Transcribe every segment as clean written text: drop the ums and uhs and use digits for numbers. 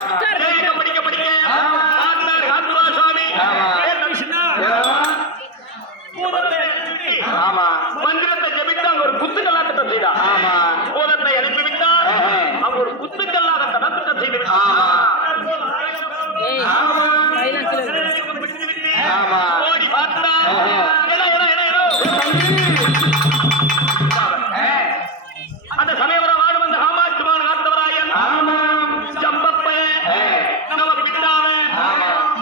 படிக்க படிக்க சுவாமி ஆமா மந்திரத்தை ஜெபித்து அங்க ஒரு குத்துக்கல்லா திட்டம் செய்தார். ஆமா பூதத்தை அனுப்பிவிட்டார். அவங்க ஒரு குத்துக்கல்லாத திட்டம் செய்து ஓடி பார்த்தா அந்த சமயவர வாடு வந்து ஹாமாட்சிமான காத்தவராயன் ஜம்பப்பய நம்ம பிட்டாவ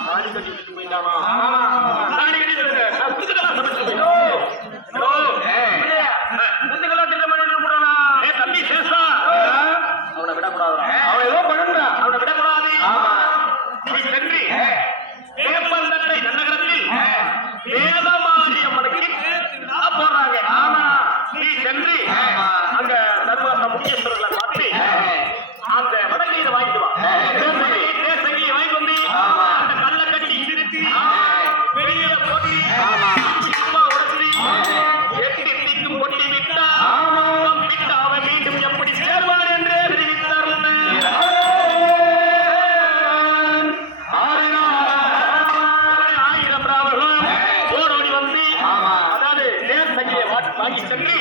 தாடி கட்டிட்டு போயிட்டானா தாடி கட்டிட்டு நான் குத்துக்கல்லா சமைச்சு போயிட்டோம். குத்துக்கல்லா திட்டம் பண்ணிட்டு போறானா ஏ தம்பி சேஷா அவனை விடக்கூடாது. அவன் ஏதோ பண்ணுறா அவனை விடக்கூடாது. நீ சென்று வேப்பந்தட்டை நன்னகரத்தில் வேதமாரியம்மனுக்கு போடுறாங்க. ஆமா நீ சென்று அங்க தர்மத்தை முக்கியஸ்தர்களை பார்த்து அந்த வடகையை வாங்கிட்டு வா. தேசங்கியை வாங்கிட்டு வந்து அந்த கல்லை கட்டி இழுத்து வெளியில போட்டு உடச்சி எட்டு எட்டிக்கும் கொட்டி விட்டா அவன் மீண்டும் எப்படி சேர்வான் என்றே தெரிவித்தார். வாங்கி சென்று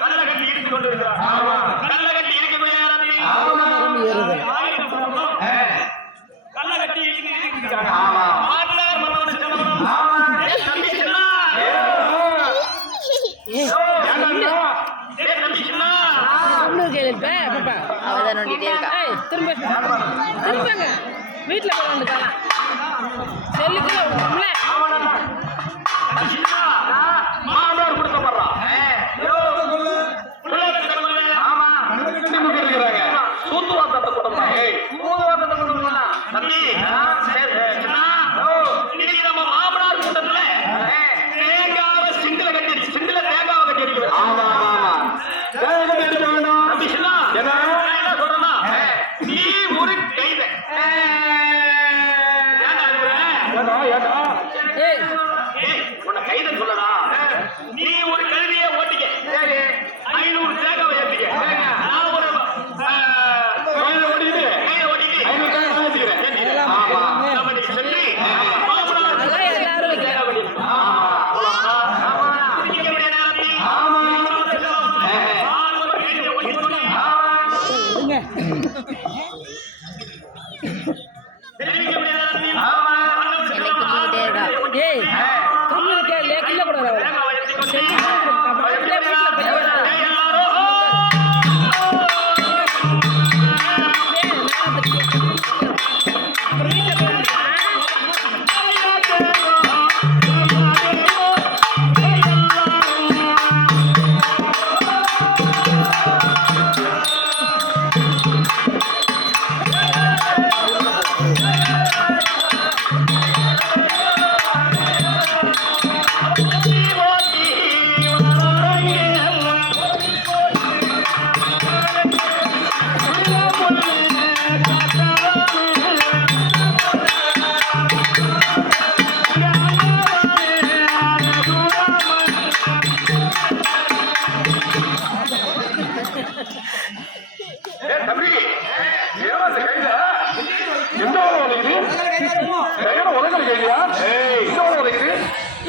கல்லகட்டி இடித்துக் கொண்டிருக்கிறார். கல்லகட்டி இடிக்க கல்லகட்டி இடிக்கிறாங்க. வீட்டுல மாணவர் கொடுக்கப்படுறான். சூத்துவாத்தத்தை கொடுப்பாங்க. தம்பி இன்னைக்கு நம்ம மாமனார் கூட்டத்துல தேங்காவை சிங்கில கட்டி சிங்கில தேங்காவை கட்டி அடிக்கிறோம். ஆமா ஆமா தம்பி சின்னா என்ன சொல்றேன்னா நீ ஒரு கைத உன்னை கைதன் சொல்லடா. நீ ஒரு கல்வியை ஓட்டிக்க 500 தேங்காவை ஏற்றிக்க. நான் ஒரு ஓட்டிட்டு 500 தேங்காய் ஏற்றிக்கிறேன். சென்று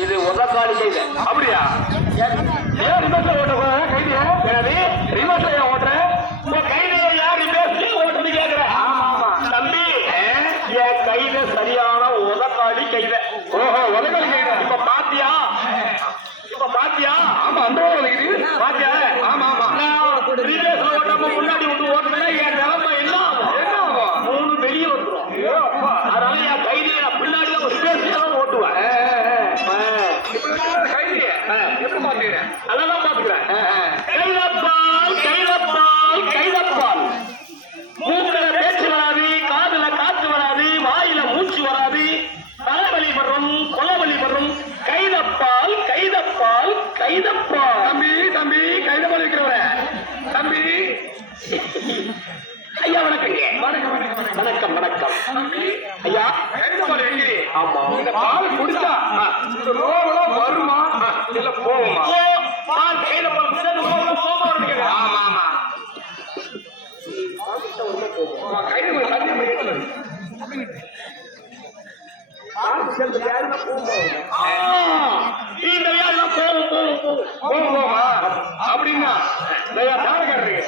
இது உதக்காலி கைது. அப்படியா? ஏன் ரிவர்ஸ்ல ஓட்ட கைது? ரிவர்ஸ்ல ஏன் ஓட்டுற? கைது யார் ரிவர்ஸ்ல ஓட்டுறது கேட்கிறேன். ஆமா தம்பி என் கைது சரியான உதக்காலி கைது. ஓஹோ உதக்காலி கைது. இப்ப பாத்தியா? ஆமா அந்த உதக்கிது பாத்தியா? ஆமா ஆமா ரிவர்ஸ்ல ஓட்டாம முன்னாடி வந்து ஓட்டுனா என் நிலைமை என்ன ஆகும்? 3 வெளியே வந்துடும். அதனால என் கைது நான் பின்னாடி ரிவர்ஸ்ல தான் ஓட்டுவேன். அதான் பாத்துக்கிறேன். கைதப்பால் மூக்குல பேச்சு வராது, காதுல காத்து வராது, வாயில மூச்சு வராது, தலைவலி வரும், கொலவலி வரும். கைதப்பால் தம்பி கைதப்பால் இருக்கிறவர தம்பி ஐயா வணக்கங்க. வணக்கம் ஐயா. ஆமா இந்த பால் குடிச்சா இந்த நோவெல்லாம் வருமா இல்ல போகுமா? பால் கையில போகுமா? ஆமா கையில தண்ணி இந்த வியாதிலாம் போகுமா அப்படின்னா தாளக்காரருக்கு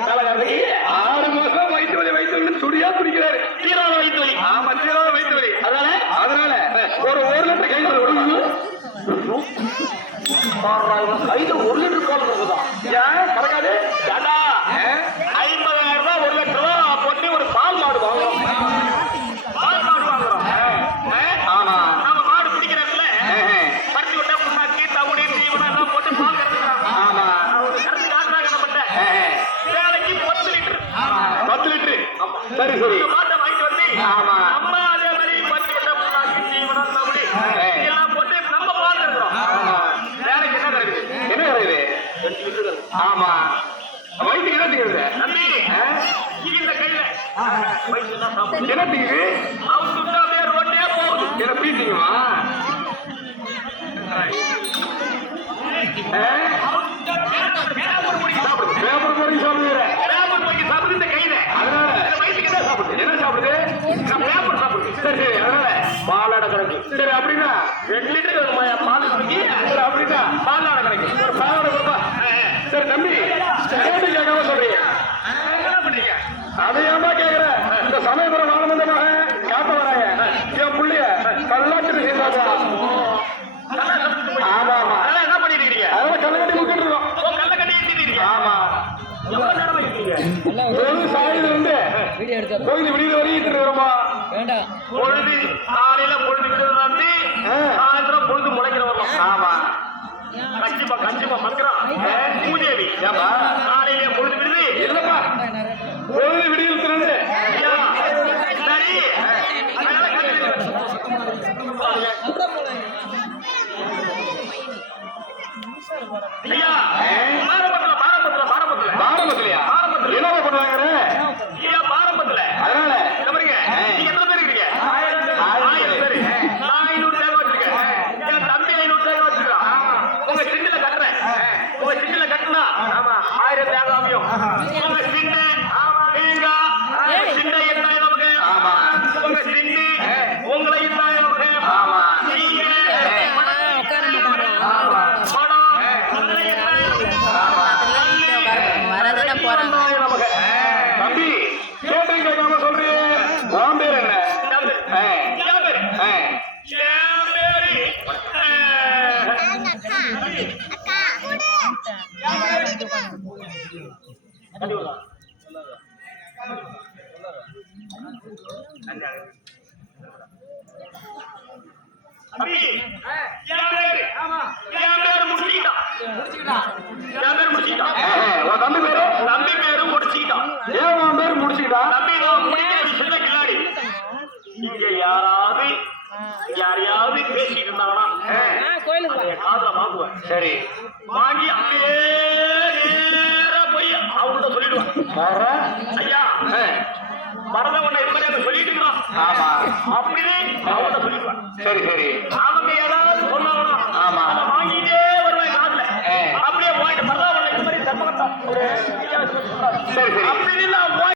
6 மாசம் வயிற்று வலி துடியா துடிக்கிறாரு. தீராத வயிற்று வலி. ஆமா, தீராத வயிற்று வலி. அதனால ஒரு 1 லிட்டர் கையில கையில 1 லிட்டர் பால் இருக்குதா? ஏன் கறக்காது? 50,000 ரூபாய் 1 லட்சம் ரூபாய் போட்டு ஒரு பால் மாடு வாங்குறோம். பால் மாடு வாங்குறோம். ஆமா, நம்ம மாடு பிடிக்கிறதுல பறிச்சு விட்டா புண்ணாக்கி தவிடு தீவனம் எல்லாம் போட்டு பால் கறந்துக்கிறாங்க. ஆமா, கறந்து காட்டுறாங்க. நம்மகிட்ட வேலைக்கு 10 லிட்டர். 10 லிட்டர். சரி சரி. மாட்டை வாங்கிட்டு வந்து ஆமா நம்ம அதே மாதிரி பறிச்சு விட்டா புண்ணாக்கி தீவனம் தவிடு எல்லாம் போட்டு நம்ம பால் கறக்குறோம். வேலைக்கு என்ன கிடைக்குது? என்ன கிடைக்குது? ஆமா, வயிற்றுக்கு என்ன திங்குது? நம்பி இந்த கையில என்ன திங்குது? அவங்க அப்படியே ரோட்டே போகுது. என்ன பீட்டிங்குமா? சாப்பிடுது இந்த கையில. அதனால வயிற்றுக்கு என்ன சாப்பிடுது? என்ன சாப்பிடுது? பேப்பர் சாப்பிடுது. சரி சரி. அதனால பாலாட கணக்கு. சரி, அப்படின்னா 2 லிட்டர் பால் குடிக்கி. சரி, அப்படின்னா பாலாட கணக்கு ஒரு பாலாட கொடுப்பா. சரி தம்பி, கேட்டு கேட்காம சொல்றீங்க. என்ன பண்றீங்க? அதையாம்பா கேக்குற? இந்த சமயபுரம் வாழமந்தமாக காட்ட வராங்க. என் புள்ளிய கல்லாச்சிட்டு செய்தாங்க. ஆமா ஆமா. அதெல்லாம் என்ன பண்ணிட்டு இருக்கீங்க? அதெல்லாம் கல்ல கட்டி முக்கிட்டு இருக்கோம். கல்ல கட்டி இருக்கீங்க? ஆமா. எவ்வளவு நேரம் இருக்கீங்க? ஒரு சாயுது வந்து கோயில் வெளியில வரையிட்டு இருக்கிறோமா? வேண்டாம். பொழுது காலையில பொழுது விடுறது வந்து சாயந்தரம் பொழுது முளைக்கிற வரலாம். ஆமா, கண்டிப்பா மக்கிறோம். பூதேவி காலையில பொழுது விடுது இல்லப்பா, பொழுது விடுகிறது. சரி, ஐயா பாரம்பத்திலையா? என்ன பண்ணுவாங்க? ஐயா பாரம்பத்துல. அதனால நீங்க எத்தனை பேர் இருக்கீங்க? 1000 பேரு. நான் 500 தேவை வச்சிருக்கேன். என் தம்பி 500 தேவை வச்சிருக்கான். உங்க சிண்டில கட்டுறேன். உங்க சிண்டில கட்டுனா 1000 தேங்காயும் உங்க சிண்டு நீங்க சிண்டை என்ன நமக்கு? உங்க சிண்டு உங்களை என்ன நமக்கு? நீங்க தம்பி கேட்டு கேட்காம சொல்றீங்க. உன் பேர் என்ன? தம்பி பேரு முடிச்சுக்கிட்டான். ஏன் உன் பேரு முடிச்சுக்கிட்டான்? தம்பி நான் முடிக்கிற சின்ன கிளாடி. இங்க யாரையாவது பேசிட்டு இருந்தாங்கன்னா காதுல வாங்குவேன். சரி, வாங்கி அப்படியே நேரா போய் அவங்கள்ட்ட சொல்லிடுவேன். ஐயா மறந்தவண்ண இது மாதிரி சொல்லிட்டு இருக்கான். ஆமா, அப்படியே அவங்கள்ட்ட சொல்லிடுவேன். சரி சரி. அவங்க ஏதாவது சொன்னாங்கன்னா ஆமா வாங்கிட்டே வருவேன் காதுல. அப்படியே போயிட்டு மறந்தவண்ண இது மாதிரி தர்மகத்தா சரி சரி. அப்படின்னு